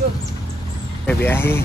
May biyahe.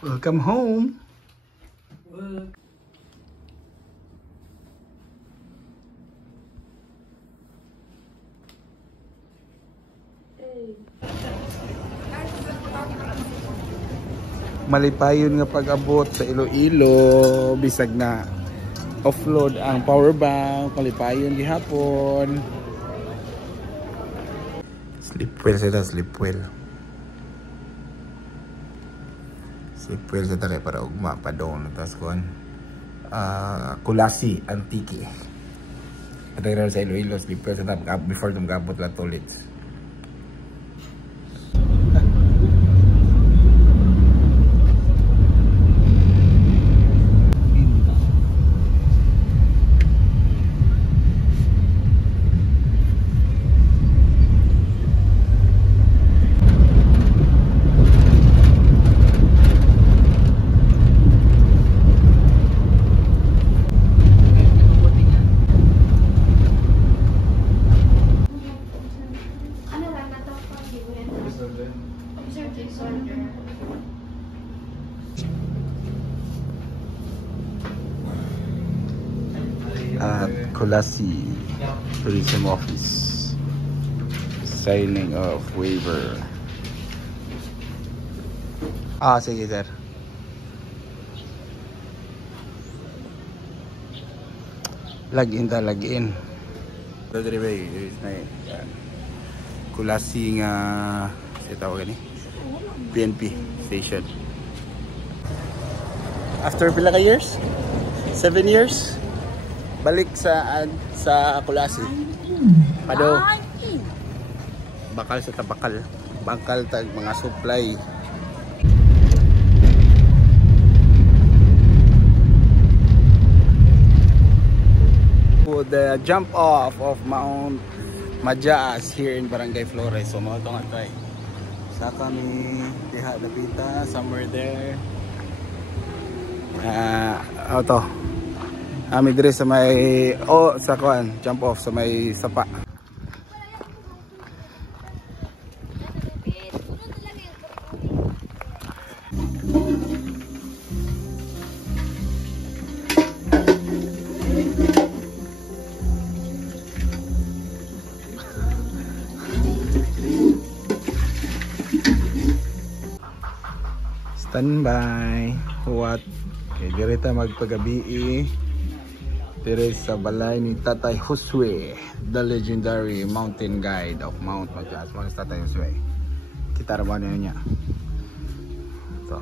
Welcome home. Malipayon nga pag-abot sa Iloilo, bisag na offload ang power bank, malipayon gihapon. Sleep well sa sleep well. Sleep well sa tare para ugma pa doon tas kon. Kulasi Antique. Atay sa Iloilo, sleep well sa before tum gabot la toilets. At Kulasi Tourism Office, signing of waiver. Sige sir. Login. Delivery is na Kulasi nga sa tawag ni PNP station. After pila ka years? 7 years? Balik sa Kulasi. Pado. Bakal sa tabakal. Bakal tag mga supply. The jump off of Mount Majaas here in Barangay Flores. So mga itong atay. Sa kami diha napita somewhere there. Auto. Ami dire sa may sa kuan, jump off sa may sapa. Standby. What? Okay, dire ta magpagabi. Dire sa balay ni Tatay Josue, the legendary mountain guide of Mount Majaas. Mga Tatay Josue. Kita raman niya. Ito.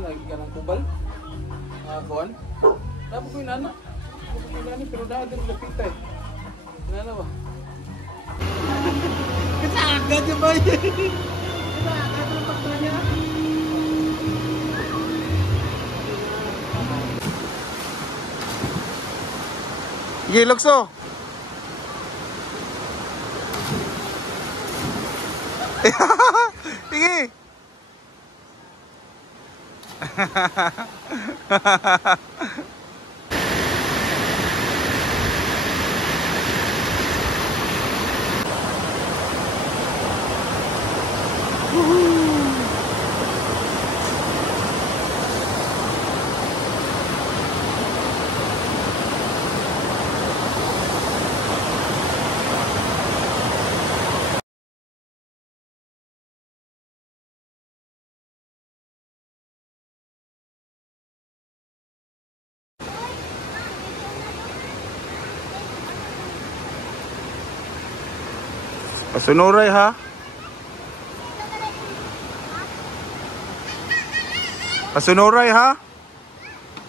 Lagi ka ng kubal. Kuan. Dapat ko inana. Pero dahil din lapit eh. Inana ba? Kasagad yung ba yun? Kasagad yung pagka niya. Sige, Lukso. Sige. Pasunuray ha. Pasunuray ha.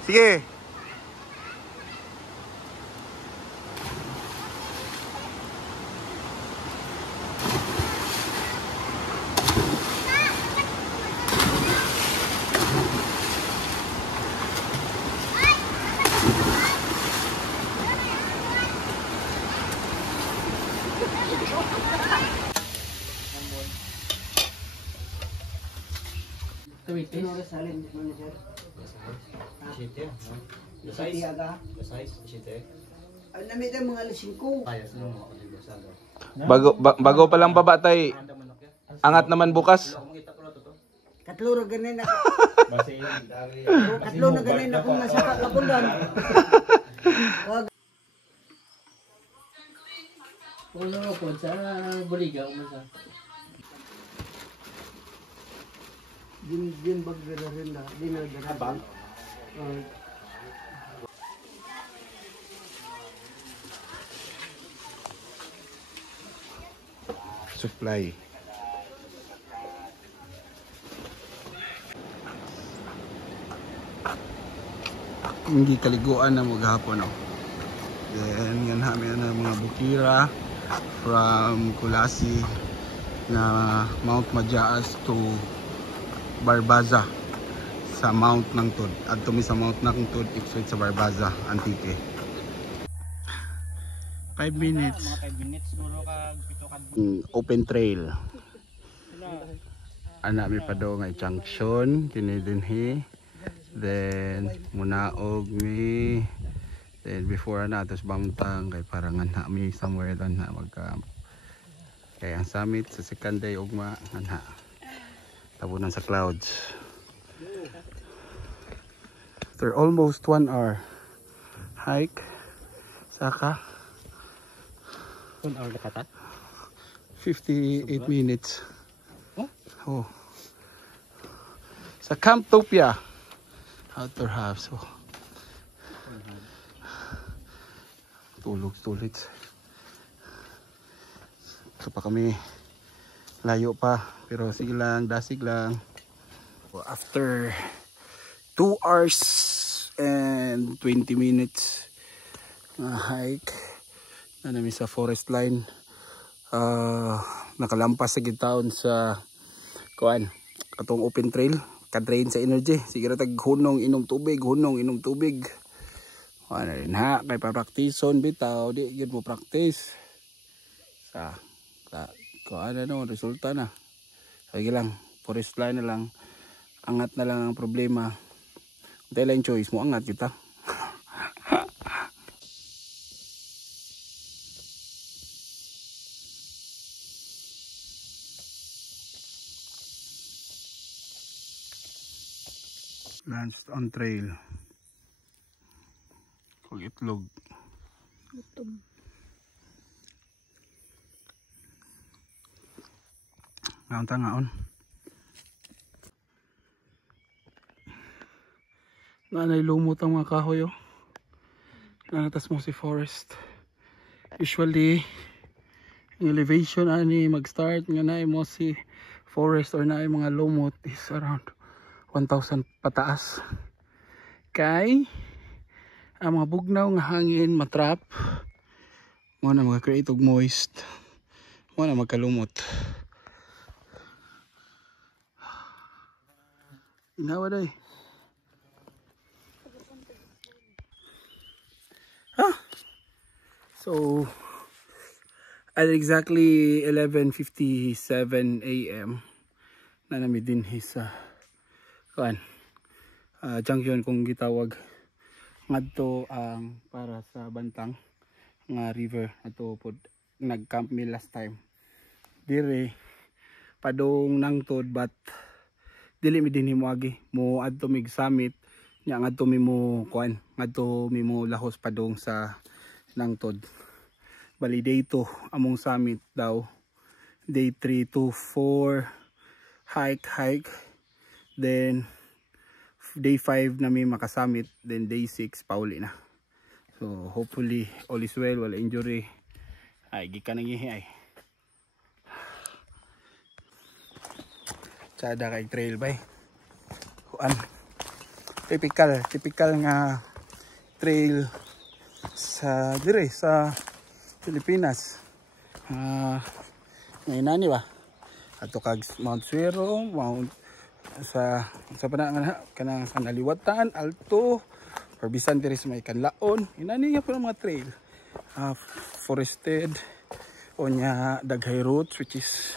Sige. Bago pa lang baba tay. Angat naman bukas. Katlo na ganin ako. Katlo na ganin ako nasa kapundan. Wala ko sa Boliga umasa. Din bagdara rin na. Dinadara ba? Supply. Hindi kaliguan na maghapon, no. Then yan namin ang mga bukira from Kulasi na Mount Majaas to Barbaza sa Mount Nangtod. At tumi sa Mount Nangtod, ipsuit sa Barbaza, Antique. 5 minutes. 5 minutes siguro kag pito ka. Open trail. Ana mi pa daw nga junction kini dinhi. Then munaog mi. Then before na tos bangtang kay parang ana mi somewhere doon na mag-camp. Kay ang summit sa second day ugma ana. Tabunan sa clouds. After almost 1 hour hike saka 1 hour na kata? 58 minutes. Oh. Sa Camptopia outer half. So tulog. So pa kami layo pa pero sige lang, dasig lang. After 2 hours and 20 minutes hike na namin sa forest line, nakalampas sa gitawon sa kuan katong open trail, ka-drain sa energy. Siguro tag hunong inom tubig ano rin ha, kay pa-practiceon bitaw di gyud mo practice sa kuan ano resulta na. Sige lang, forest line na lang, angat na lang ang problema. Untay lang choice mo, angat kita. Lunch on trail. Kung itlog. Ngaon tangaon. Nanay lumot ang mga kahoy, oh. Nanatas mo si forest. Usually ang elevation ani mag-start nga naay mo si forest or naay mga lumot is around 1,000 pataas. Kay ang mga bugnaw nga hangin matrap mo na mag-create og moist, mo na magkalumot. Inawa day. So at exactly 11:57 AM na namin din sa junction kung gitawag ngadto ang para sa Bantang nga river ato pod nag-camp mi last time dire padong Nangtod, but dili mi dinhi moagi mo adto mig summit nya ngadto mi mo ngadto mi mo lahos padong sa Nangtod. Bali day 2 among summit daw, day 3 to 4 hike, then day 5 na may makasummit, then day 6 pauli na. So hopefully all is well, wala injury. Ay gikan nang ihi ay. Sada kay trail bay. Kuan. Typical nga trail sa dire sa Pilipinas. Ngayon nani ba? Ato kag Mount Suero, sa panangan kanang sa Naliwatan, Alto, or bisan diri sa may Kanlaon. Inani nga po mga trail. Forested o nya daghay routes which is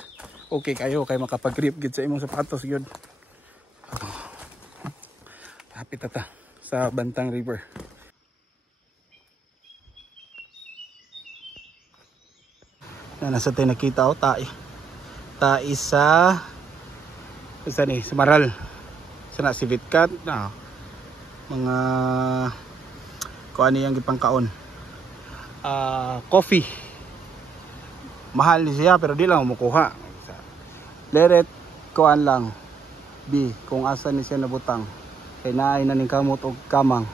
okay kayo kay makapag-grip gid sa imong sapatos gyud. Hapit ata sa Bantang River. Nasa tayo nakita o tai sa ni sa Maral sana si Vitkat na mga kung ano yung gipangkaon coffee mahal siya pero di lang makuha leret kuan lang B kung asa ni siya nabutang kay naay na ning kamot og kamang.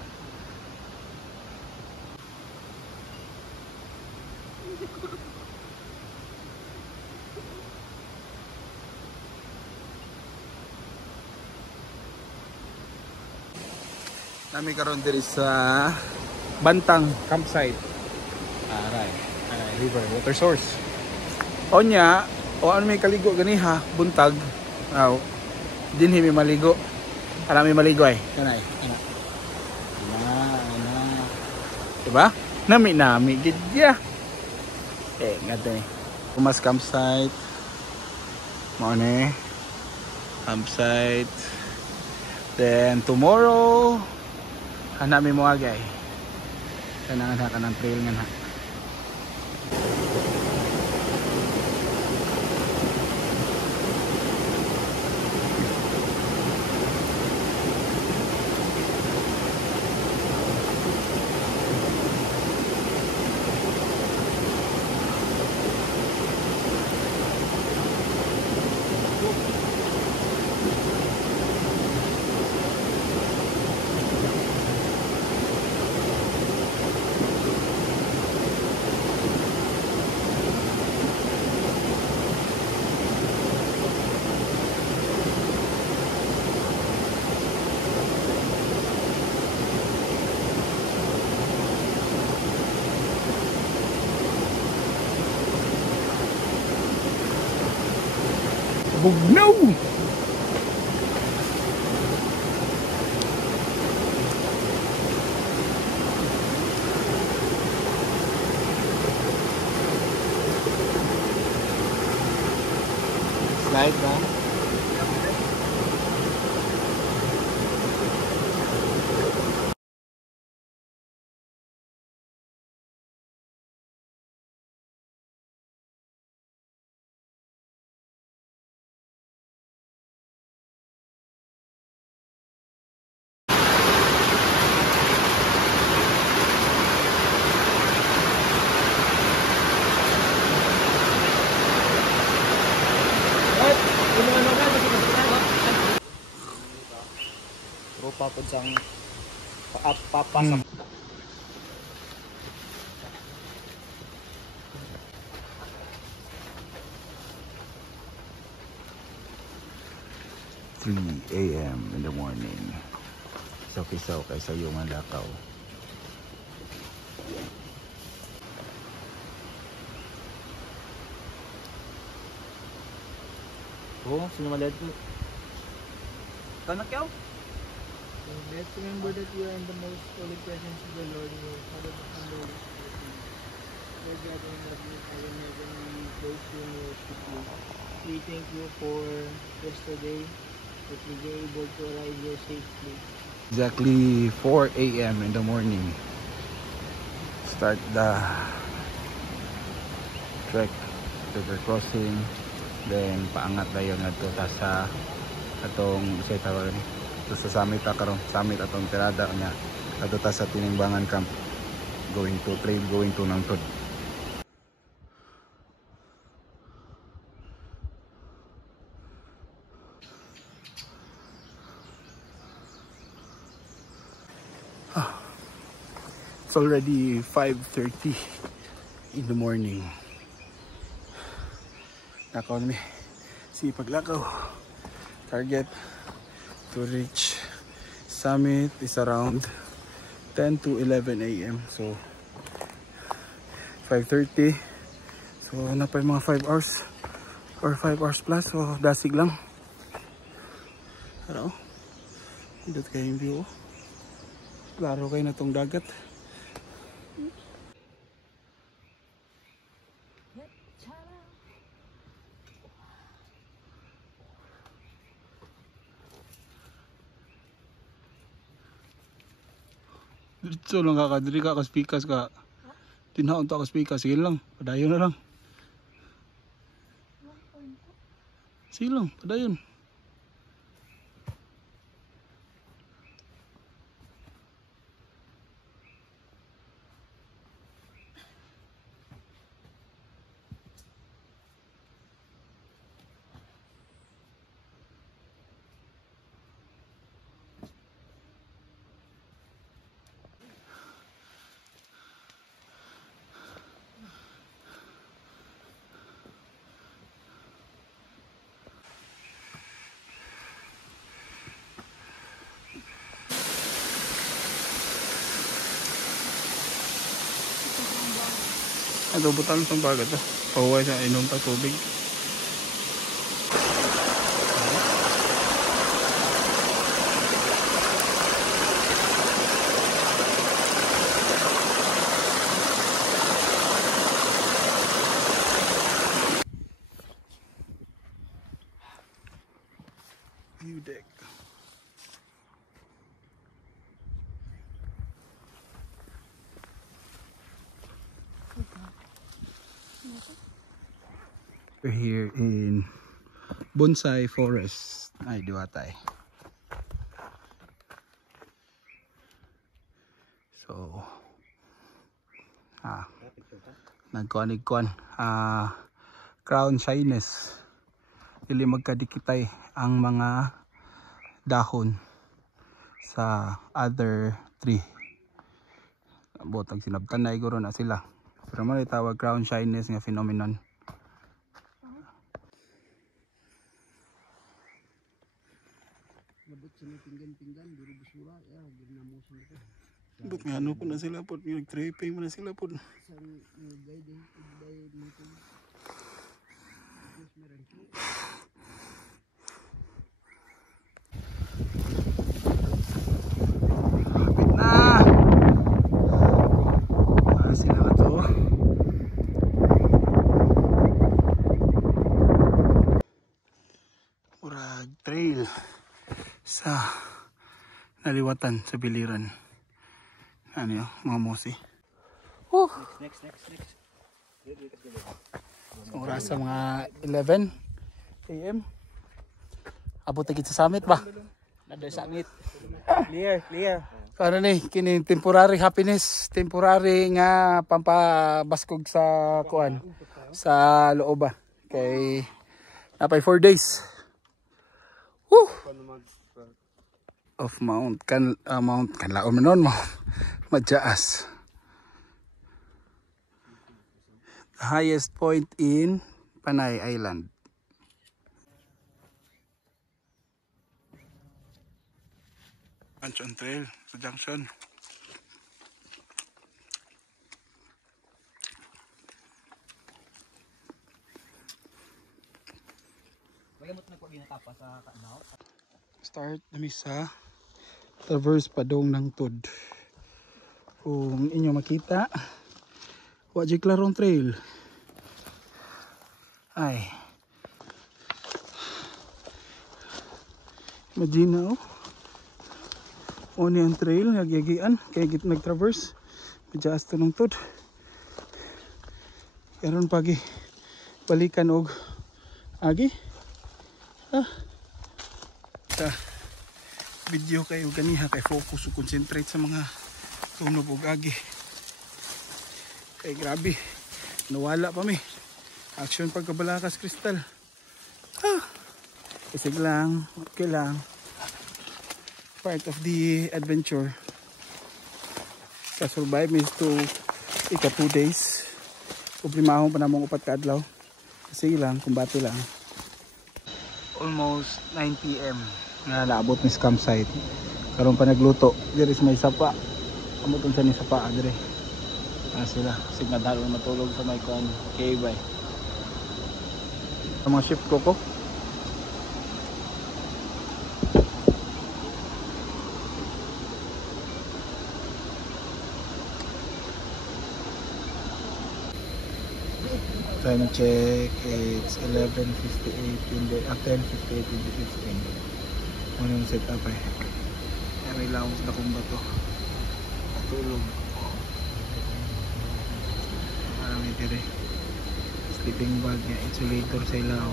Nami karon diri sa Bantang campsite. Aray river water source. Onya o ano may kaligo ganiha buntag. Aw. Dinhi mi maligo. Para mi maligo ay. Kanay. Ana. Diba? Nami gid ya. Ngato ni. Kumas campsite. Mao ni. Campsite. Then tomorrow hanami mo agay kanang ka ng trail nga na. Bugnaw! Slide ba? Rupa po siyang papasok. 3 a.m. in the morning. Saw-kisaw kay sa iyong lakaw. Oh, sinumalit ko. Tanak yaw? Let's remember that you are in the most holy presence of the Lord, your Father, the Holy Spirit. Lord God, and love you, Father, and we praise you and worship you. We thank you for yesterday, that we were able to arrive here safely. Exactly 4 a.m. in the morning. Start the trek, river crossing, then paangat dayon ngadto ta sa atong say tawag ni sa summit ta karon, summit atong tirada nya adto ta sa Tinimbangan camp, going to trail, going to Nangtod. It's already 5:30 in the morning. Nakaw na mi si paglakaw Target to reach summit is around 10 to 11 a.m. So 5:30. So na pa yung mga 5 hours or 5 hours plus. So dasig lang. Ano? Dito kayo yung view. Klaro kayo na tong dagat. Dito lang kakadiri ka kaspikas ka. Tinaon to kaspikas. Sige lang. Padayon na lang. Sige lang. Padayon. Ito butang sa bagat to. Pahuway sa inom pa tubig. View deck. We're here in Bonsai Forest. Ay, Diwatay. So, nagkuan-ikuan. Crown shyness. Dili magkadikitay ang mga dahon sa other tree. Botag sinabtan na iguro na sila. Pero mo tawag crown shyness nga phenomenon. But nga ano po na sila po, nag-tripping mo na sila po. Kapit na! Para sila na to. Murag trail sa naliwatan sa biliran. Ano yun? Mga mosi. Next. So, oras sa mga 11 AM. Abot na kita sa summit ba? Nada summit. Clear. Para ni, kini temporary happiness. Temporary nga pampabaskog sa kuan. Sa loob ba. Kay napay 4 days. Woo! Of Mount Kanlaon manon mo. Madyaas. The highest point in Panay Island. Junction Trail sa junction. Start na sa traverse padong ng Tud. Kung inyo makita, wajik larong trail. Ay. Imagine na oni ang trail, nagyagian, kaya git nag-traverse. Madyaas to ng Tud. Karon pagi balikan og agi. Video kayo ganiha kay focus o concentrate sa mga tunog og agi. Kay grabe, nawala pa mi. Action pagkabalakas kristal. Isig lang, okay lang. Part of the adventure. Sa survive is to ika 2 days. Problemahon pa namang upat ka adlaw. Kasi lang, kumbati lang. almost 9 PM. Naabot ni campsite. Karon pa nagluto. Diri is may sapa. Amuton sa ni sapa diri. Sila sig madalo matulog sa may kon cave ay. Ang mga ship ko. Time check, it's 11:58 in the 10:58 in the evening. Ano yung setup eh. May lounge na kung ba to. Tulog. Marami dire. Sleeping bag niya, insulator sa ilaw.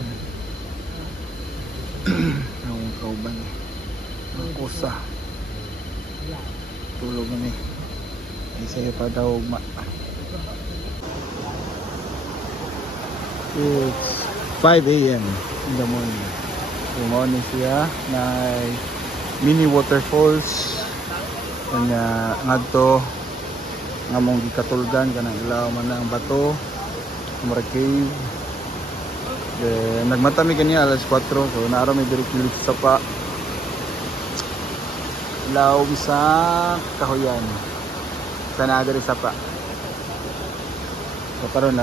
Ang kauban. Ang kusa. Tulog na eh. Isa pa daw It's 5 AM in the morning. Morning siya na mini waterfalls. Kanya ngadto nga mong gikatulgan kanang ilaw man ang bato, mura cave. Nagmatami kaniya alas 4 so naara may diri kilit sa pa. Ilaw sa kahoyan. Sana diri sa pa. So karon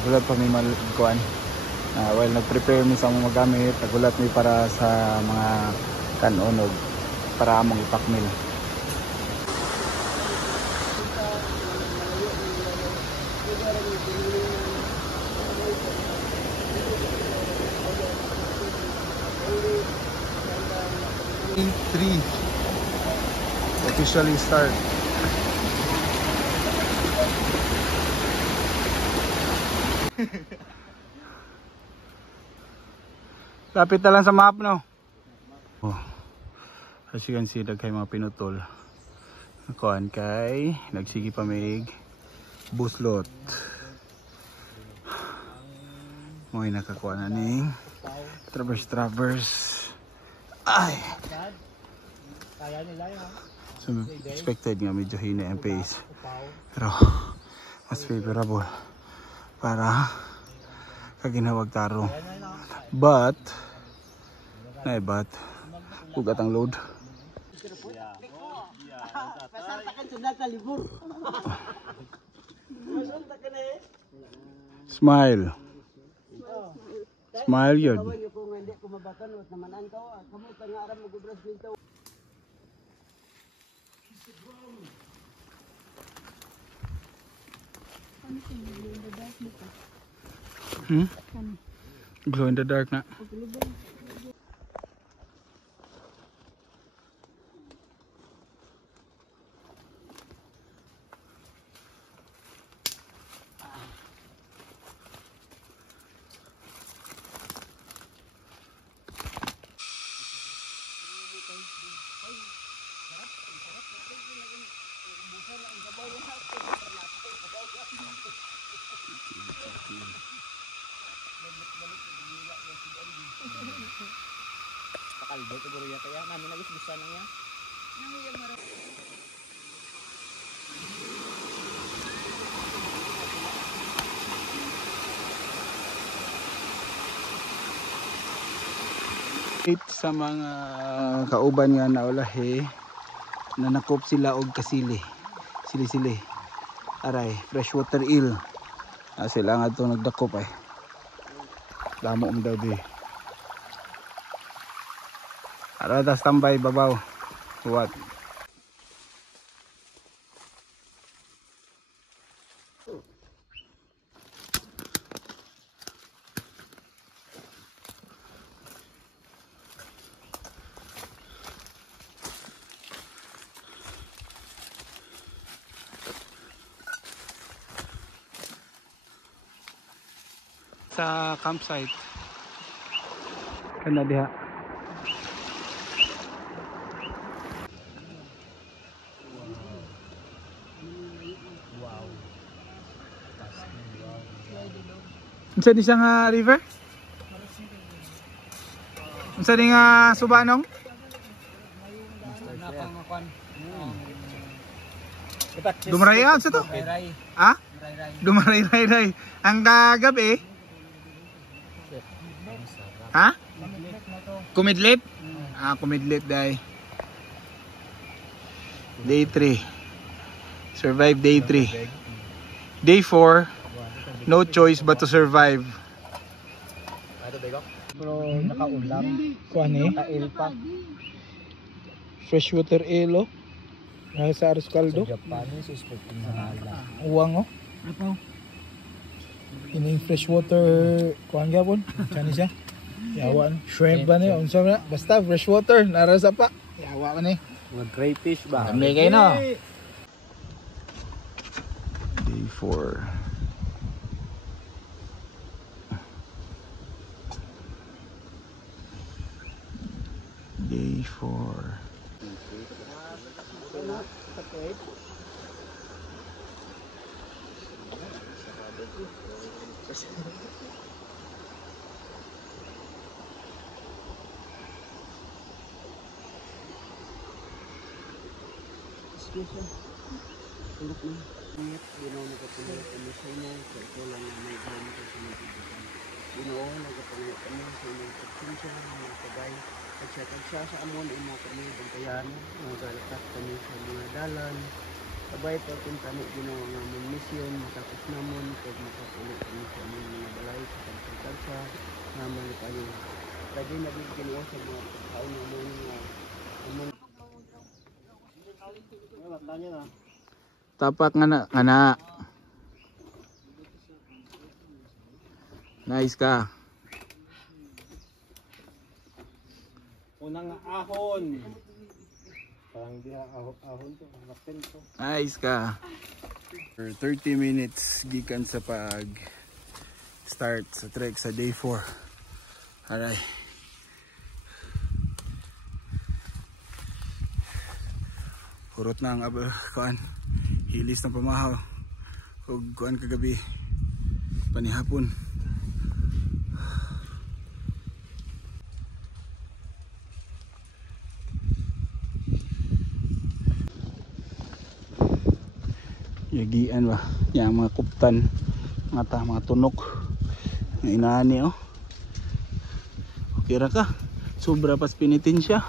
gulat pa may malikuan. While nag-prepare mi sa mga magamit, nagulat mi para sa mga kanonog para among ipakmil. Three officially start. Lapit na lang sa map, no? Oh. As you can see, kay mga pinutol. Nakuan kay nagsigi pa may buslot. Mo'y nakakuha na ning traverse. Ay! So, expected nga medyo hina ang pace. Pero, mas favorable para kaginawag tarong. But ugat ang load. Smile yun. Glow in the dark na. Pakalbo siguro yan kaya namin nagis-bisa na yan. Sa mga kauban nga naulahi na nakop sila og kasili. Sili. Aray, freshwater eel. Sila nga ito nagdakop ay. Damo daw di. Arada standby babaw. What? Sa campsite kana diha. Unsa di nga river? Unsa di nga Subanong? Dumaray sa to? Ha? Dumaray. Ang kagabi. Ha? Kumidlit? Kumidlit dai. Day 3. Survive day 3. Day 4. No choice but to survive. Pero nakaulam. Kuan eh? Naka-il pa. Freshwater elo. Nasa Aros Caldo. Japan is expecting na ala. Uwang oh. Ini freshwater kuan gyapon. Kani siya? Yawan. Shrimp ba ni? Unsa na? Basta freshwater narasa pa. Yawa man ni. Mga crayfish ba? Kami kayo no. Day 4. Day 4. Siya sa amon ay mga kami bantayan, mga galakas kami sa mga dalan. Sabay pa kung kami ginawa nga mong misyon, matapos namon, pag makapulit kami sa mga balay, sa kalsa-kalsa, naman kayo. Lagi na din ginawa sa mga pagkaon namon nga amon. Tapak nga na. Nice ka. Unang ahon. Parang di ahon to, nakapin to. Nice ka. For 30 minutes gikan sa pag start sa trek sa day 4. Aray. Hurot na ang kuan. Hilis ng pamahaw. Ug kuan kagabi. Panihapon. Yagian ba? Yang mga kuptan, mga tunok. Nga inaani oh. Okay ra ka. Sobra pas pinitin siya.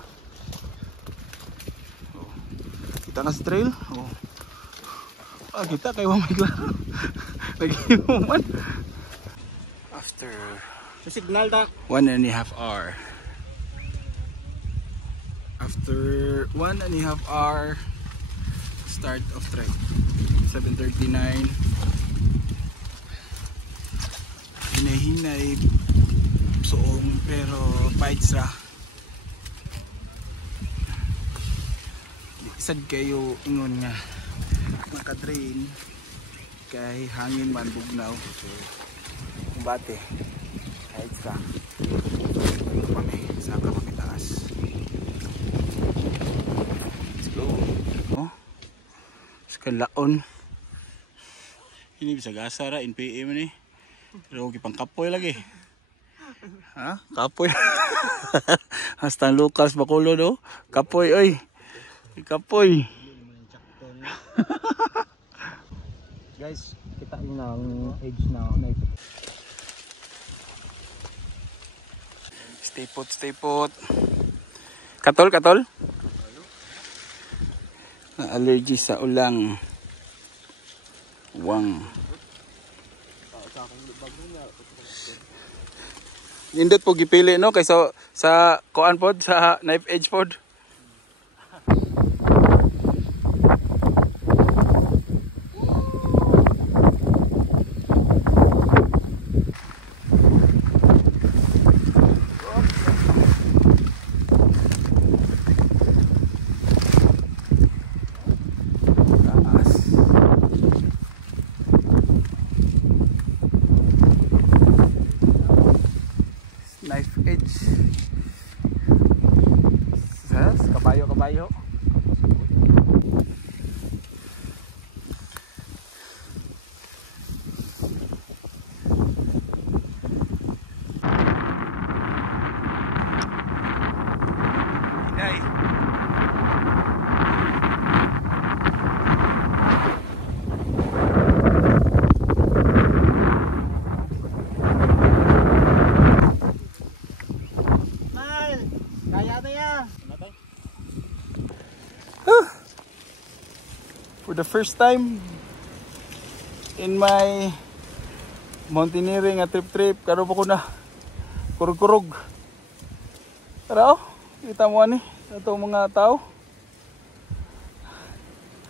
Oh. Kita ka sa trail? Oh. Kita kay wa may klaro. Lagi mo man. After Sa signal ta. 1.5 hour. After 1.5 hour start of trek. 7:39. Hinahinay soong pero fights ra. Sad kayo ingon nga naka-drain kay hangin man bugnaw. So kumbate. Fights ra. Kami sa kapitaas. Let's go. Oh. Skalaon. Ini bisa gasara NPA man eh. Pero gipang kapoy lagi. Ha? Kapoy. Hasta Lucas Bacolod do. Kapoy oy. Kapoy. Guys, kita yun na ang edge na. Stay put, stay put. Katol. Na-allergy sa ulang. Wang. Indot po gipili no kaysa sa kuan pod sa knife edge pod. Knife edge. Sas, kabayo. Day. Kaya na yan. For the first time in my mountaineering at trip karon pa ko na kurog-kurog. Tara, kita mo ani ato mga tao.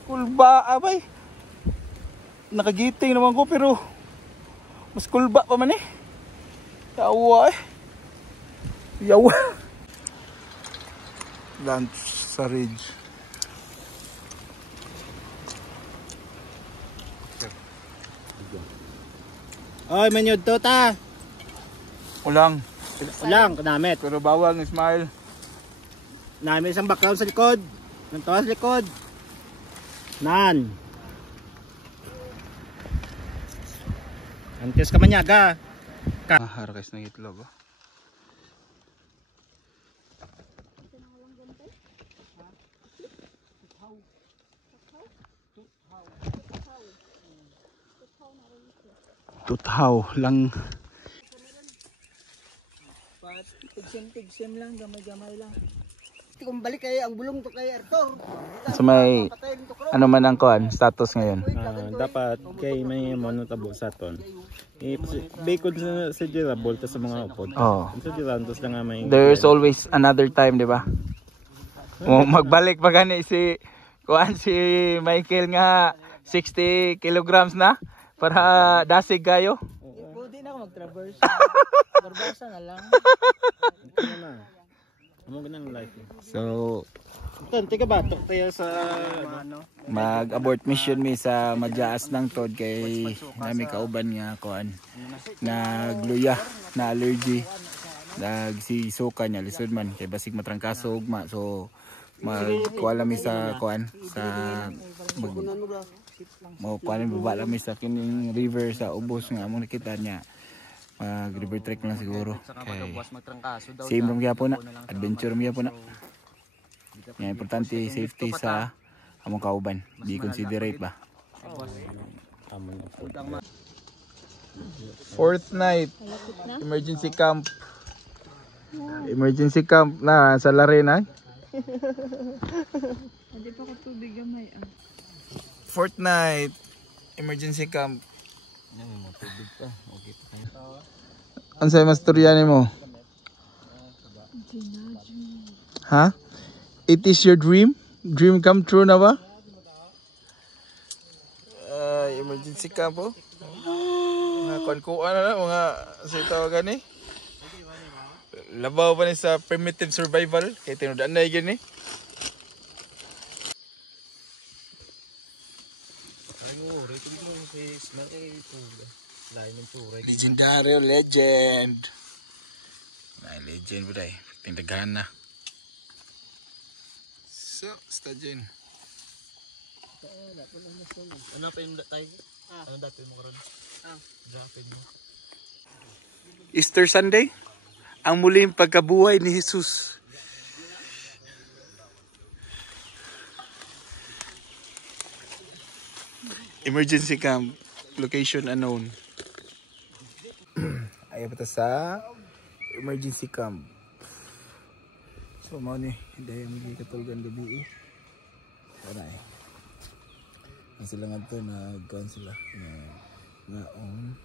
Kulba abay. Nakagiting naman ko pero mas kulba pa man eh. Yawa eh. Yawa. Lunch sa ridge. Oy, manyod to ta. Ulang. Ulang, kanamit. Pero bawal ng smile. Namit isang background sa likod. Nanto sa likod. Nan. Antes ka manyaga. Harakis ng itlog. Oh. Tuthaw lang. Tigsim lang, gamay-gamay lang. Kung balik kayo, ang bulong to kay Arthur. So may ano man ang kuan status ngayon? Dapat kay may monotabo sa ton. Bacon sa jira bolta sa mga upod. Oh. Sa jira dos lang nga may. There's always another time, di ba? Magbalik pa gani si kuan si Michael nga 60 kilograms na para dasig kayo. Pwede na ako mag-traverse. Barbasa na lang. Ano na? Amo ganang life. So Ton, tika batok tayo sa ano. mag-abort mission mi sa Madyaas ng Tod kay nami kauban nga kuan nagluya na allergy si suka niya lisod man kay basig matrangkaso ugma so magkuala mi sa kuan sa mo kuan baba mi sa kining river sa ubos nga among nakita niya mag river trek lang siguro kay same ram gyapon na adventure mi gyapon na. Yang importante safety sa among kauban. Di considerate ba? Fourth night. Emergency camp. Emergency camp na sa Larena. Hindi pa ko tubig gamay ah. Fourth night. Emergency camp. Ano sa'yo masturyanin mo? Ha? It is your dream? Dream come true na ba? Emergency camp po. Mga kuan-kuan na mga sa tawagan eh. Labaw pa ni sa primitive survival. Kaya tinudaan na yun eh. Legendary legend. Legend ba tayo? Tingdagahan na. So, stadyan. Ano pa yung tayo? Ano dati mo karon? Drafted mo. Easter Sunday, ang muling pagkabuhay ni Jesus. Emergency camp, location unknown. Ayaw pa sa emergency camp. So mo ni dahil may katulgan gabi eh. Aray. Ang sila nga to nagkuhan sila nga on.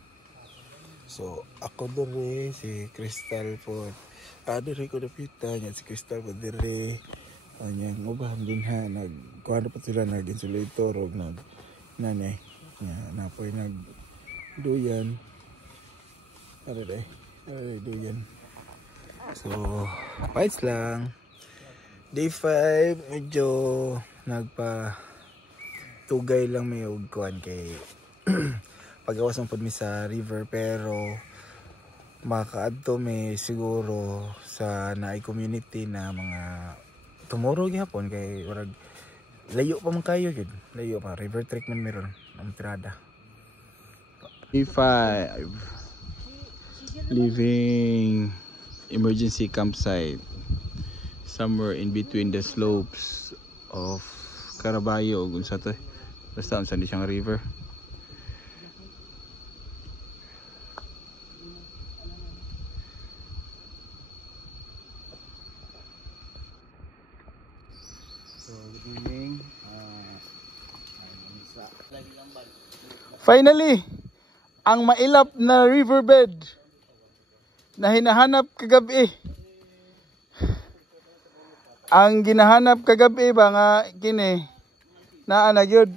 So ako dere si Crystal po. Dere ko napita niya si Crystal po dere. Anyang ubahan din ha nagkuhan pa sila nag-insulator o nanay. Napoy nagduyan. Aray duyan. So, fights lang. Day 5, medyo nagpa-tugay lang may ugkuhan kay pag-awas ng pudmi sa river pero makaadto may siguro sa naay community na mga tomorrow gihapon kay warag layo pa man kayo yun. Layo pa, river trek man meron ang tirada. Day 5 leaving emergency campsite somewhere in between the slopes of Caraballo o unsa to basta unsa di siyang river. So, good evening. Finally, ang mailap na riverbed na hinahanap kagabi. Ang ginahanap kagabi ba nga kini naa na gyud.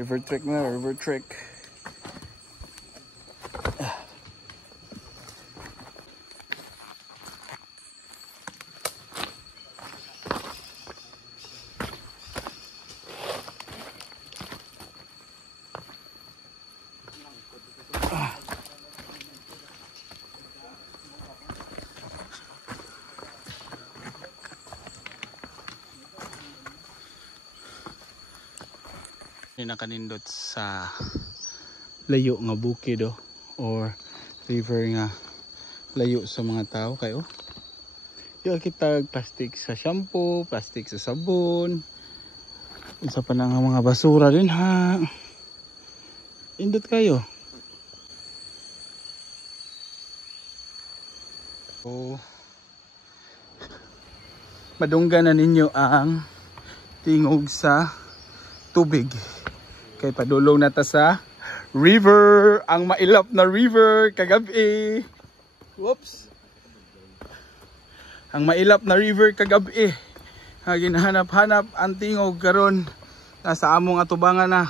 River trek na, river trek. Nakanindot sa layo nga bukid or river nga layo sa mga tao kayo. Yung kita plastic sa shampoo, plastic sa sabon, isa pa na nga mga basura din ha. Indot kayo. So, madunggan na ninyo ang tingog sa tubig. Kay padulong na ta sa river, ang mailap na river kagabi. Whoops. Ang mailap na river kagabi. Ginahanap-hanap ang tingog karon nasa among atubangan na.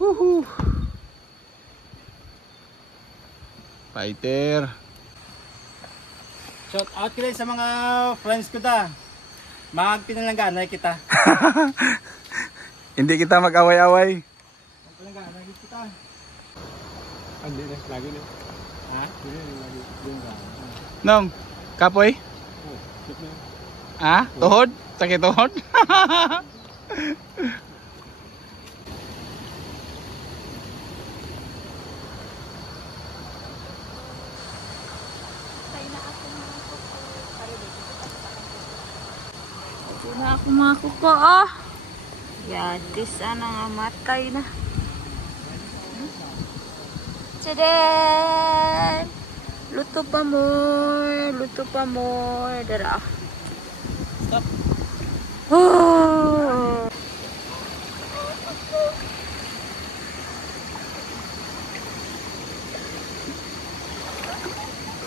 Woohoo. Fighter. Shout out kila sa mga friends ko ta. Magpinalanganay kita. Hindi kita mag-away-away. Magpinalanganay kita. Hindi na lagi na. Ha? Hindi na lagi. Nong, kapoy? Ah, tuhod? Sakit tuhod? Na ako mga kuko, oh. Yadis, nga matay na. Tadaan! Luto pa more, luto pa more. Dara. Stop. Oh!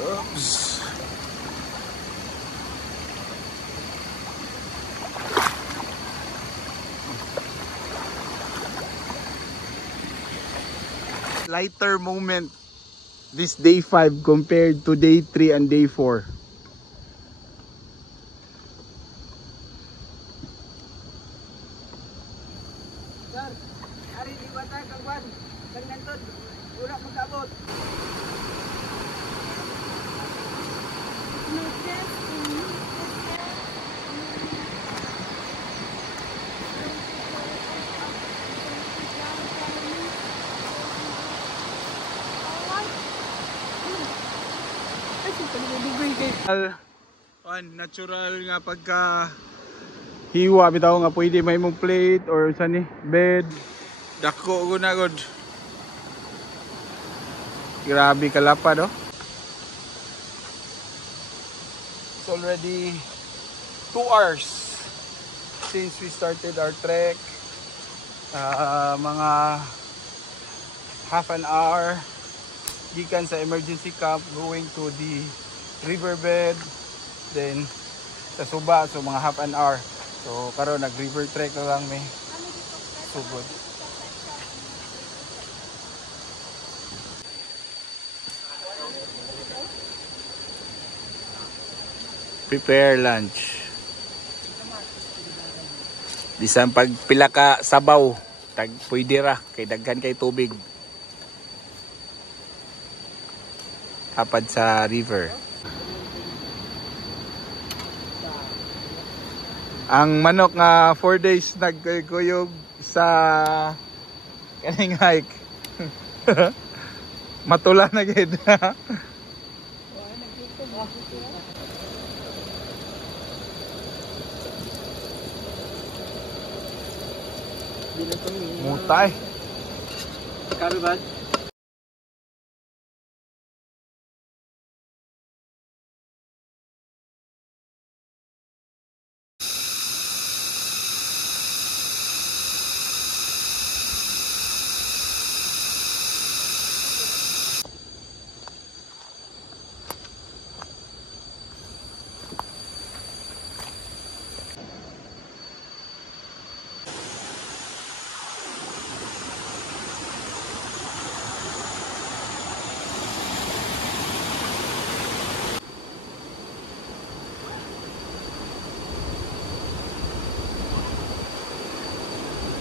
Oops. Lighter moment this day 5 compared to day 3 and day 4. Sir, ari di ba ta kagwan? Kag nantod, wala magkaabot. Natural nga pagka hiwa bitaw nga pwede may mong plate or sa ni bed dako guna god. Grabe kalapa do. It's already 2 hours since we started our trek. Mga half an hour gikan sa emergency camp going to the riverbed, then sa suba, so mga half an hour. So karon nag river trek na lang may sugod. Prepare lunch. Bisan pag pila ka sabaw, tag pwede ra kay daghan kay tubig. Hapad sa river. Ang manok nga 4 days nagkuyog sa kaning hike. Matula na gid. Mutay. Karubad.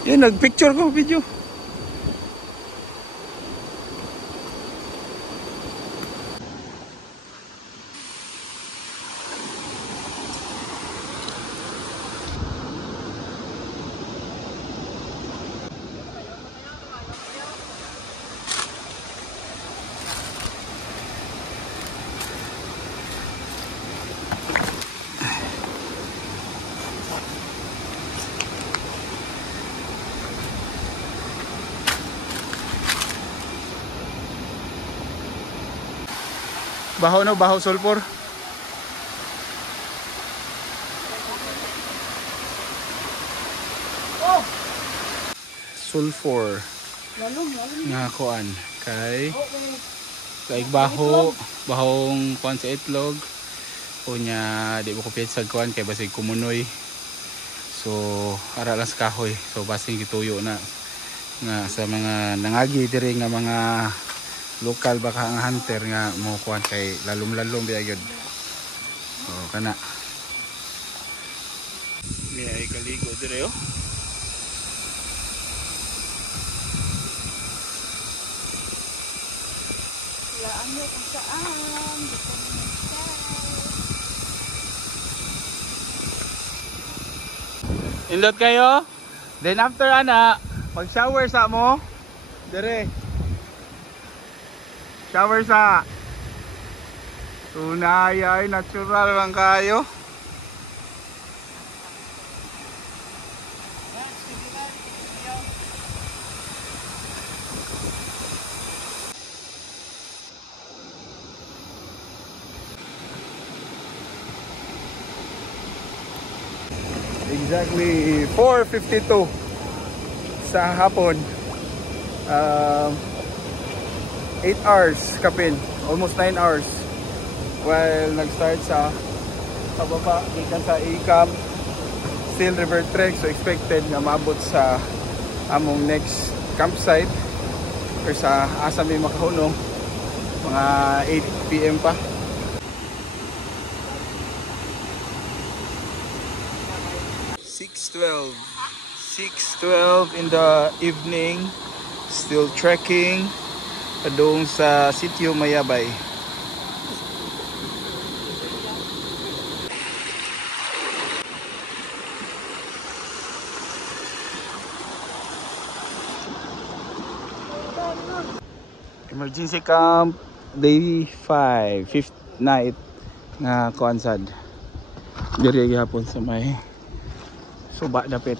Yun, nagpicture ko video. Baho no, baho sulfur. Sulfur. Nga kuan kay baho, bahong kuan sa itlog. Unya di mo ko piyet sa kuan kay basig kumunoy. So ara lang sa kahoy. So basig gituyo na nga sa mga nangagi diri nga mga lokal baka ang hunter nga mo kuan kay lalom-lalom biya gyud. So kana. May ay kaligo dire oh. Laan mo kung saan. Indot kayo. Then after ana, mag-shower sa mo. Dire. Shower sa. Tunay ay natural lang kayo. Exactly 4:52 sa hapon. 8 hours kapin, almost 9 hours. While nag-start sa pababa ikan sa Icam Steel River Trek, so expected na maabot sa among next campsite or sa asa may makahunong mga 8 PM pa. 6:12 in the evening, still trekking padung sa Sitio Mayabay. Emergency camp day 5, 5th night nga kuansad. Diri gyapon sa may suba dapit.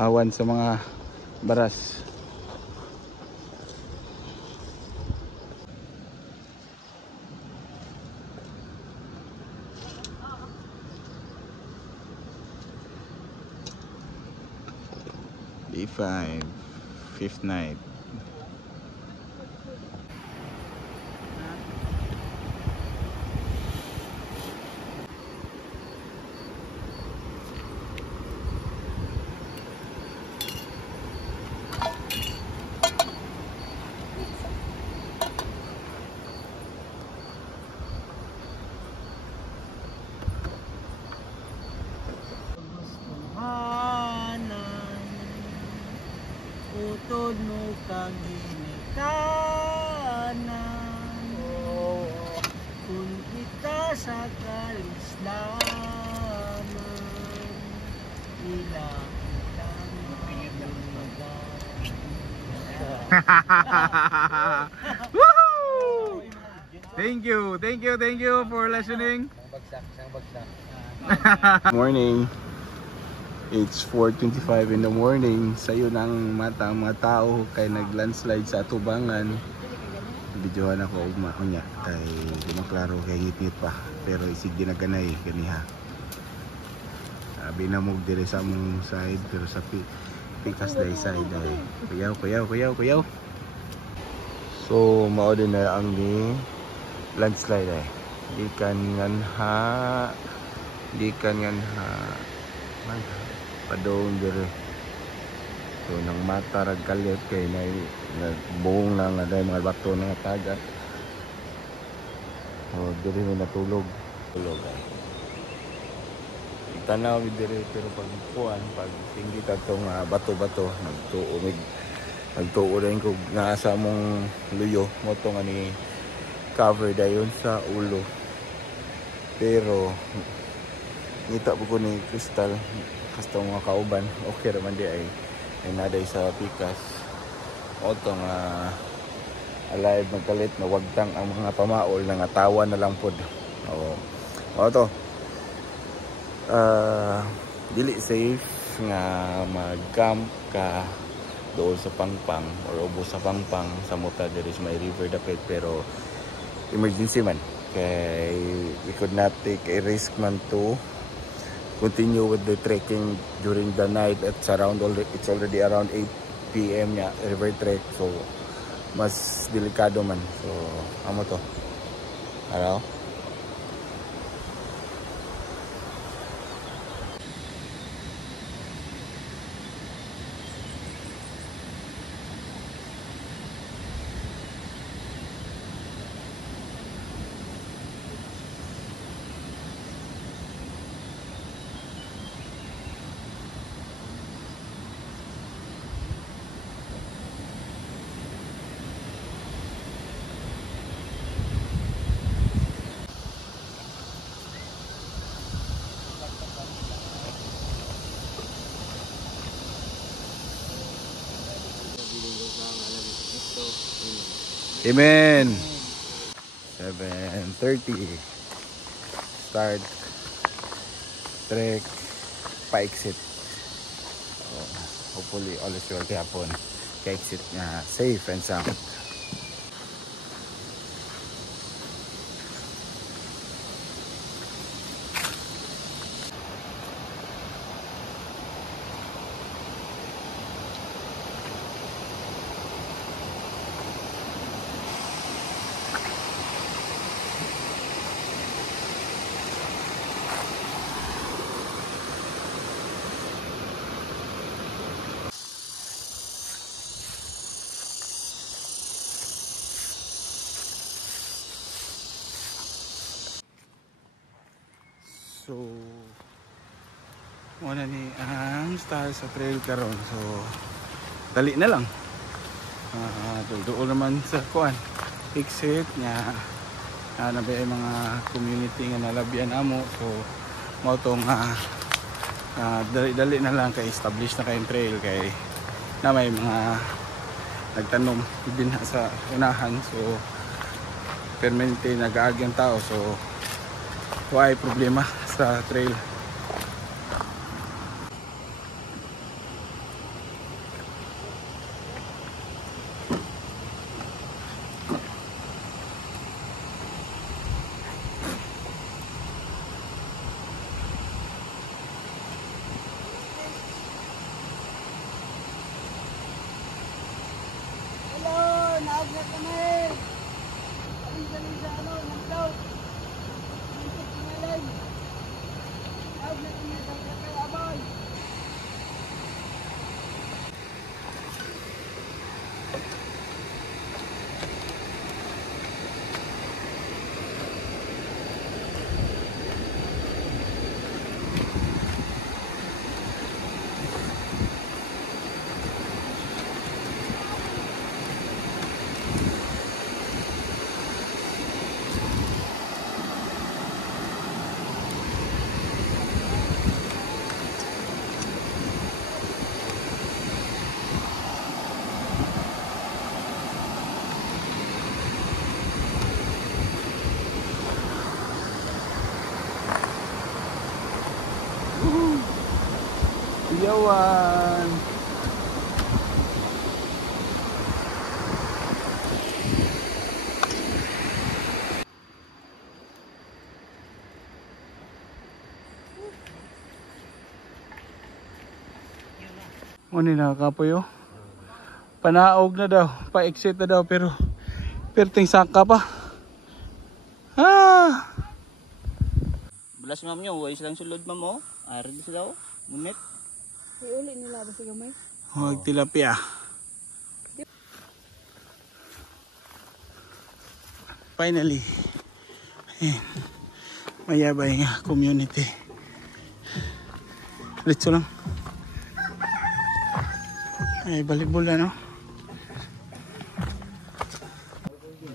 Awan sa mga baras. Day 5, 5th night. Utod mo kang ginikanan, kung kita sa kalisdanan, ila kita Woohoo! Thank you for listening. Morning. It's 4:25 in the morning. Sayo ng mata ang mga tao kay nag-landslide sa Atubangan. Videohan ako ugma unya kay di maklaro kay ngit-ngit pa pero isig ginaganay ganiha. Binamog dire sa among side pero sa pikas day side ay kuyaw. So mao din na ang ni landslide ay. Di kan nganha padong dire. So nang mata rag kalit kay nagbuong na nga dahil mga bato na tagat. So dire may natulog ay. tanaw dire pero pag kuan pag tinggi tong bato-bato nagtuo rin ko nga sa mong luyo mo to nga ni cover dayon sa ulo pero ngita po ko ni Crystal kasta mga kauban okay raman di ay naday sa pikas o to nga alive magkalit na wagtang ang mga pamaol na nga tawa na lang pod o to dili safe nga mag-camp ka doon sa Pangpang or ubos sa Pangpang sa Muta there is may river dapit pero emergency man kay we could not take a risk man to continue with the trekking during the night it's already around 8 PM nya river trek so mas delikado man so amo to hello. Amen. 7:30 start trek pa-exit so, hopefully all is well kahapon ka-exit nga safe and sound. So, muna ni ang style sa trail karon. So, dali na lang. Doon naman sa kuan. Exit nga nabay mga community nga nalabyan amo. So, mao tong dali na lang kay establish na kayong trail kay na may mga nagtanom din sa unahan. So, permanente nag-aagyang tao. So, why problema sa trail. Hello, naagna kami. Alin sa ano, ng cloud. Yawan. Ano na kapoy oh. Panaog na daw, pa-exit na daw pero perting saka pa. Belas ma'am nyo, wais lang sulod ma'am oh. Ari di sila oh, munit. Iuli nila ba sa gamay? Huwag tilapia. Finally, ayan, mayabay nga community. Litso lang. Ay, volleyball na, no?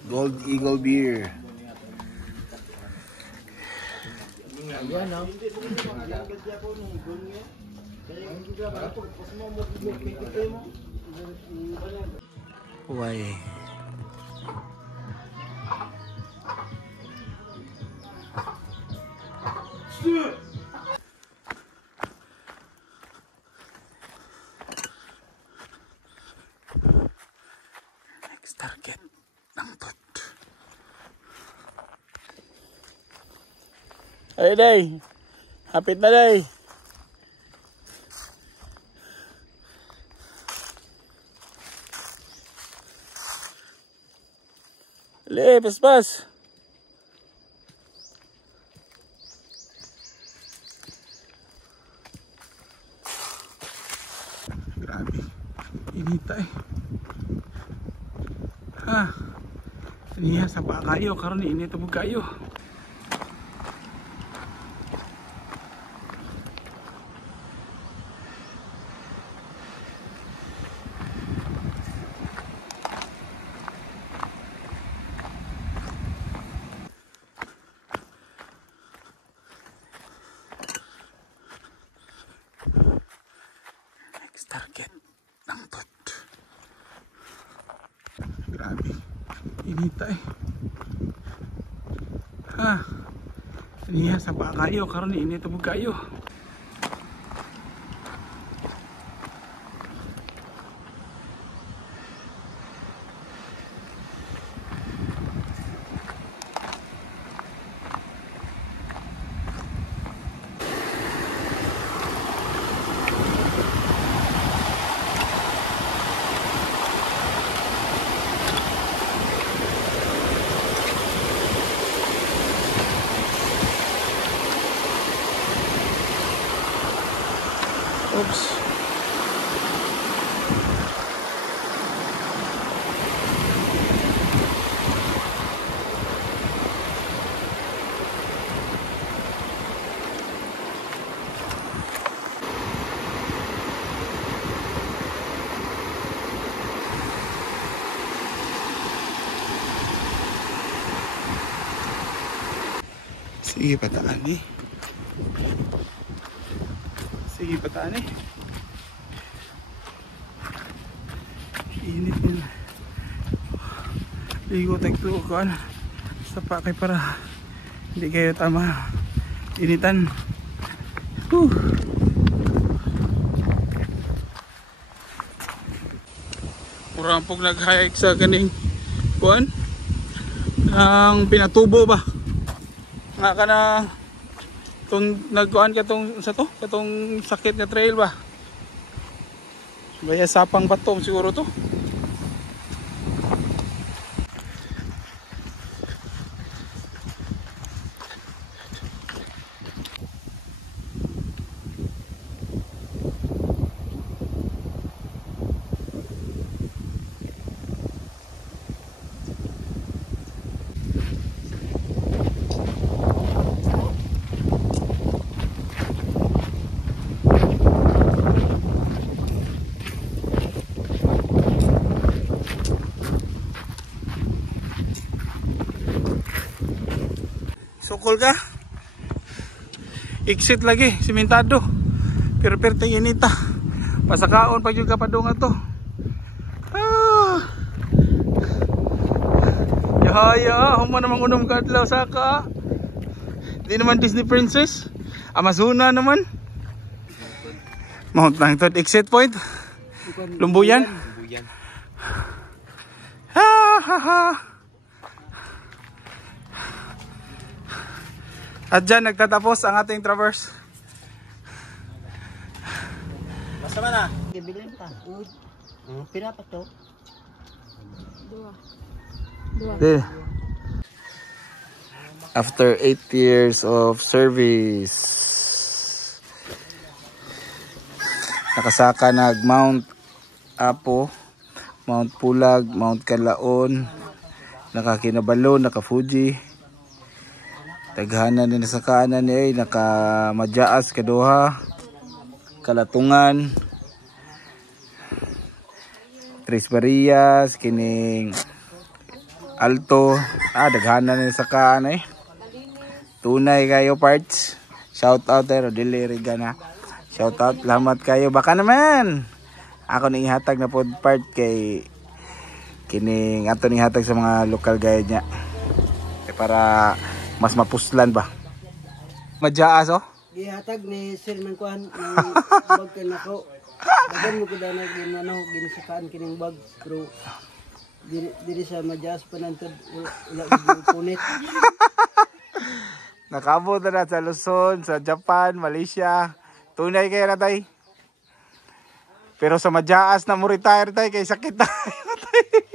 Gold Eagle Beer. Why? Next target, Langtot. Ay, day. Hapit na, day. Le, pas. Grabe. Inita eh. Ha. Niya sa pa kayo karon init mo kayo. Target Langtot. Grabe. Inita eh. Ha. Niya sa pa kayo karon init mo kayo. Oops. Sige, pataan eh. Sige, pataan eh. Init nila. Ligo tagtuukan sa pakay para hindi kayo tama initan. Murampog nag-hike sa kaning kuan ang pinatubo ba nga ka na nagkuhan ka tong sa to katong sakit nga trail ba baya sapang batom siguro to. Sukol ka? Exit lagi, simentado. Pero perting inita. Pasakaon pag yung kapadungan to. Yahaya, human namang unom ka adlaw saka. Di naman Disney Princess. Amazona naman. Mount Langtot exit point. Lumbuyan. Ha ha ha. At dyan nagtatapos ang ating traverse. Basta man na. Gibilin pa. Pira pa to. Okay. After 8 years of service, nakasaka nag Mount Apo, Mount Pulag, Mount Kalaon, naka-Kinabalu, naka-Fuji. Taghanan din sa kanan ay naka Madyaas kaduha. Kalatungan, Tres Barrias, kining Alto, daghanan ni sa kaan eh. Tunay kayo parts. Shout out pero dili na. Shout out, salamat kayo. Baka naman ako ning ihatag na pod part kay kining ato ning hatag sa mga local guide niya. Para mas mapuslan ba. Madyaas oh. Gihatag ni Sir man kuan ng bag kay nako. Dagan mo ko na ginsakaan kining bag pero diri sa Madyaas pa nantod wala punit. Nakabot na sa Luzon, sa Japan, Malaysia. Tunay kayo na tay. Pero sa Madyaas na mo retire tay kay sakit tayo tay.